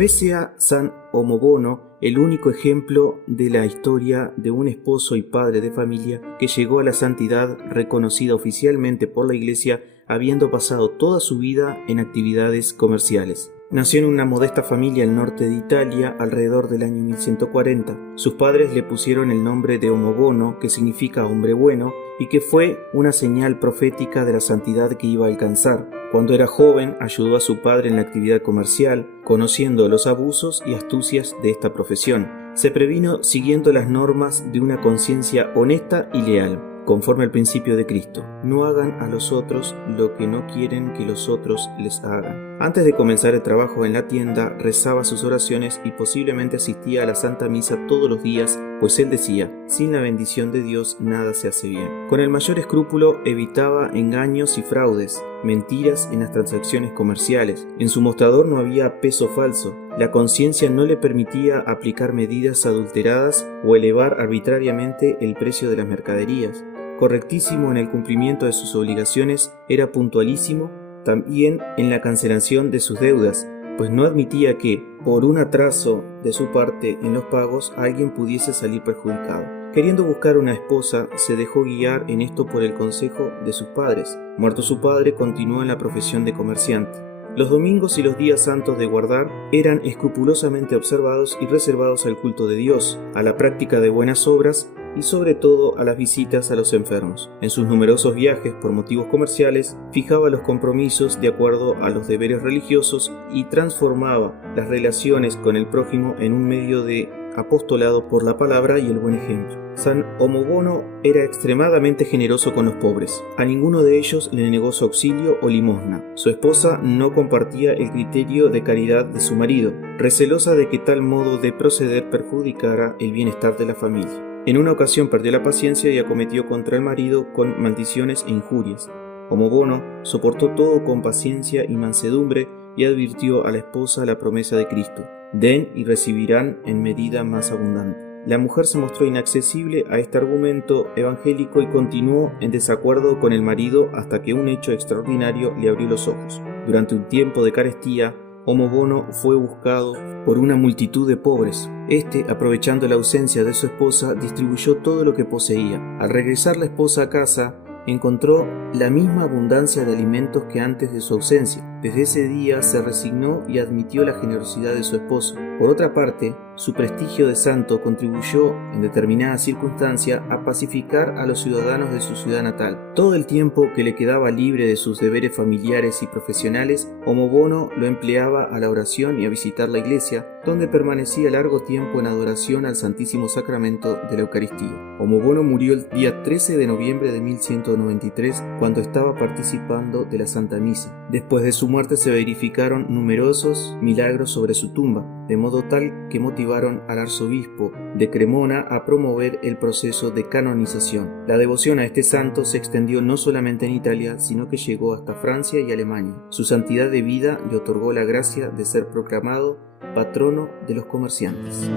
vez sea San Omobono el único ejemplo de la historia de un esposo y padre de familia que llegó a la santidad reconocida oficialmente por la Iglesia, habiendo pasado toda su vida en actividades comerciales. Nació en una modesta familia al norte de Italia alrededor del año 1140. Sus padres le pusieron el nombre de Omobono, que significa hombre bueno, y que fue una señal profética de la santidad que iba a alcanzar. Cuando era joven, ayudó a su padre en la actividad comercial, conociendo los abusos y astucias de esta profesión. Se previno siguiendo las normas de una conciencia honesta y leal, conforme al principio de Cristo. No hagan a los otros lo que no quieren que los otros les hagan. Antes de comenzar el trabajo en la tienda, rezaba sus oraciones y posiblemente asistía a la Santa Misa todos los días, pues él decía: sin la bendición de Dios nada se hace bien. Con el mayor escrúpulo evitaba engaños y fraudes, mentiras en las transacciones comerciales. En su mostrador no había peso falso. La conciencia no le permitía aplicar medidas adulteradas o elevar arbitrariamente el precio de las mercaderías. Correctísimo en el cumplimiento de sus obligaciones, era puntualísimo también en la cancelación de sus deudas, pues no admitía que, por un atraso de su parte en los pagos, alguien pudiese salir perjudicado. Queriendo buscar una esposa, se dejó guiar en esto por el consejo de sus padres. Muerto su padre, continuó en la profesión de comerciante. Los domingos y los días santos de guardar eran escrupulosamente observados y reservados al culto de Dios, a la práctica de buenas obras y sobre todo a las visitas a los enfermos. En sus numerosos viajes por motivos comerciales, fijaba los compromisos de acuerdo a los deberes religiosos y transformaba las relaciones con el prójimo en un medio de apostolado por la palabra y el buen ejemplo. San Omobono era extremadamente generoso con los pobres. A ninguno de ellos le negó su auxilio o limosna. Su esposa no compartía el criterio de caridad de su marido, recelosa de que tal modo de proceder perjudicara el bienestar de la familia. En una ocasión perdió la paciencia y acometió contra el marido con maldiciones e injurias. Omobono soportó todo con paciencia y mansedumbre y advirtió a la esposa la promesa de Cristo: den y recibirán en medida más abundante. La mujer se mostró inaccesible a este argumento evangélico y continuó en desacuerdo con el marido hasta que un hecho extraordinario le abrió los ojos. Durante un tiempo de carestía, Omobono fue buscado por una multitud de pobres. Este, aprovechando la ausencia de su esposa, distribuyó todo lo que poseía. Al regresar la esposa a casa, encontró la misma abundancia de alimentos que antes de su ausencia. Desde ese día se resignó y admitió la generosidad de su esposo. Por otra parte, su prestigio de santo contribuyó, en determinadas circunstancias, a pacificar a los ciudadanos de su ciudad natal. Todo el tiempo que le quedaba libre de sus deberes familiares y profesionales, Omobono lo empleaba a la oración y a visitar la iglesia, donde permanecía largo tiempo en adoración al Santísimo Sacramento de la Eucaristía. Omobono murió el día 13 de noviembre de 1193, cuando estaba participando de la Santa Misa. Después de su muerte se verificaron numerosos milagros sobre su tumba, de modo tal que motivaron al arzobispo de Cremona a promover el proceso de canonización. La devoción a este santo se extendió no solamente en Italia, sino que llegó hasta Francia y Alemania. Su santidad de vida le otorgó la gracia de ser proclamado patrono de los comerciantes.